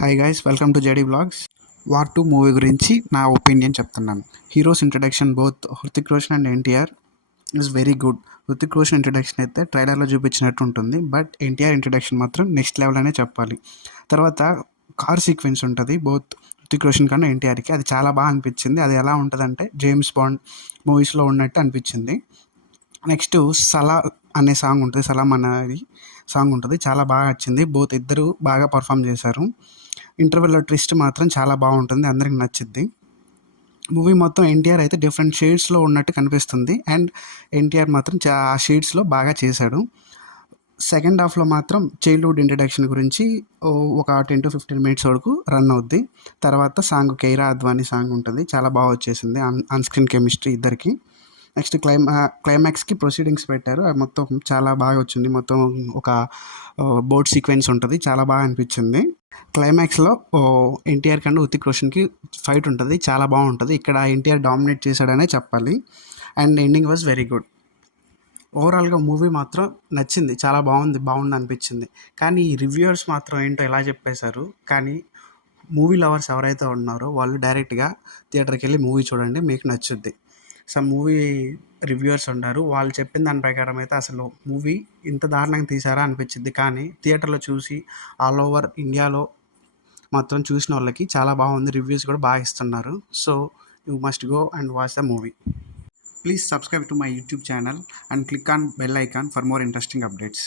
Hi guys, welcome to JD blogs. War 2 movie గురించి నా opinion చెప్తున్నాను. Heroes introduction both Hrithik Roshan and NTR is very good. Hrithik Roshan introduction అయితే ట్రైలర్లో చూపించినట్టు ఉంటుంది, బట్ ఎన్టీఆర్ ఇంట్రడక్షన్ మాత్రం నెక్స్ట్ లెవెల్ అనే చెప్పాలి. తర్వాత కార్ సీక్వెన్స్ ఉంటుంది బోత్ హృతిక్ రోషన్ కన్నా ఎన్టీఆర్కి, అది చాలా బాగా అనిపించింది. అది ఎలా ఉంటుందంటే జేమ్స్ బాండ్ మూవీస్లో ఉన్నట్టు అనిపించింది. నెక్స్ట్ సలా అనే సాంగ్ ఉంటుంది, సలాం అనేది సాంగ్ ఉంటుంది, చాలా బాగా నచ్చింది. బోత్ ఇద్దరు బాగా పర్ఫామ్ చేశారు. ఇంటర్వెల్లో ట్విస్ట్ మాత్రం చాలా బాగుంటుంది, అందరికి నచ్చింది. మూవీ మొత్తం ఎన్టీఆర్ అయితే డిఫరెంట్ షేడ్స్లో ఉన్నట్టు కనిపిస్తుంది, అండ్ ఎన్టీఆర్ మాత్రం ఆ షేడ్స్లో బాగా చేశాడు. సెకండ్ హాఫ్లో మాత్రం చైల్డ్హుడ్ ఇంట్రడక్షన్ గురించి ఒక 10 to 15 minutes వరకు రన్ అవుద్ది. తర్వాత సాంగ్ కైరా అద్వానీ సాంగ్ ఉంటుంది, చాలా బాగా వచ్చేసింది. అన్స్క్రీన్ కెమిస్ట్రీ ఇద్దరికి. నెక్స్ట్ క్లైమాక్స్కి ప్రొసీడింగ్స్ పెట్టారు, అది మొత్తం చాలా బాగా వచ్చింది. మొత్తం ఒక బోట్ సీక్వెన్స్ ఉంటుంది, చాలా బాగా అనిపించింది. క్లైమాక్స్లో ఎన్టీఆర్ కన్నా హృతిక్ రోషన్కి ఫైట్ ఉంటుంది, చాలా బాగుంటుంది. ఇక్కడ ఎన్టీఆర్ డామినేట్ చేశాడనే చెప్పాలి, and ending was very good. ఓవరాల్గా మూవీ మాత్రం నచ్చింది, చాలా బాగుంది అనిపించింది. కానీ ఈ రివ్యూవర్స్ మాత్రం ఏంటో ఇలా చెప్పేశారు. కానీ మూవీ లవర్స్ ఎవరైతే ఉన్నారో వాళ్ళు డైరెక్ట్గా థియేటర్కి వెళ్ళి మూవీ చూడండి, మీకు నచ్చుద్ది. సమ్ మూవీ రివ్యూవర్స్ ఉన్నారు, వాళ్ళు చెప్పిన దాని ప్రకారం అయితే అసలు మూవీ ఇంత దారుణంగా తీసారా అనిపించింది. కానీ థియేటర్లో చూసి ఆల్ ఓవర్ ఇండియాలో మాత్రం చూసిన వాళ్ళకి చాలా బాగుంది, రివ్యూస్ కూడా బాగా ఇస్తున్నారు. So you must go and watch the movie. Please subscribe to my YouTube channel and click on bell icon for more interesting updates.